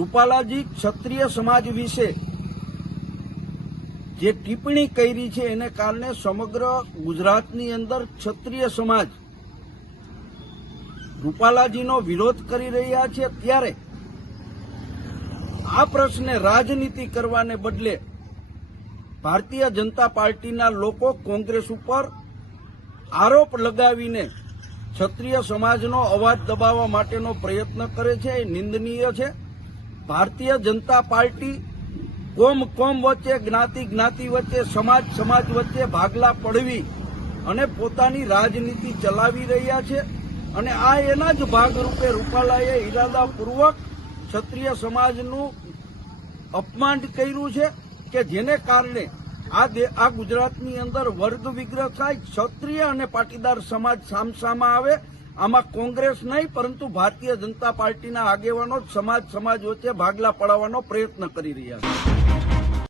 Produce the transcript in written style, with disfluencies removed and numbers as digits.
રૂપાલાજી ક્ષત્રિય સમાજ વિશે જે ટિપ્પણી કરી છે એને કારણે સમગ્ર ગુજરાતની અંદર ક્ષત્રિય સમાજ રૂપાલાજીનો વિરોધ કરી રહ્યા છે। ત્યારે આ પ્રશ્ને રાજનીતિ કરવાને બદલે ભારતીય જનતા પાર્ટીના લોકો કોંગ્રેસ ઉપર આરોપ લગાવીને ક્ષત્રિય સમાજનો અવાજ દબાવવા માટેનો પ્રયત્ન કરે છે, એ નિંદનીય છે। ભારતીય જનતા પાર્ટી કોમ વચ્ચે, જ્ઞાતિ વચ્ચે, સમાજ વચ્ચે ભાગલા પડવી અને પોતાની રાજનીતિ ચલાવી રહ્યા છે અને આ એના જ ભાગરૂપે રૂપાલાએ ઇરાદાપૂર્વક ક્ષત્રિય સમાજનું અપમાન કર્યું છે કે જેને કારણે આ ગુજરાતની અંદર વર્ગ વિગ્રહ થાય, ક્ષત્રિય અને પાટીદાર સમાજ સામસામા આવે। આમાં કોંગ્રેસ નહીં પરંતુ ભારતીય જનતા પાર્ટીના આગેવાનો સમાજ વચ્ચે ભાગલા પડાવવાનો પ્રયત્ન કરી રહ્યા છે।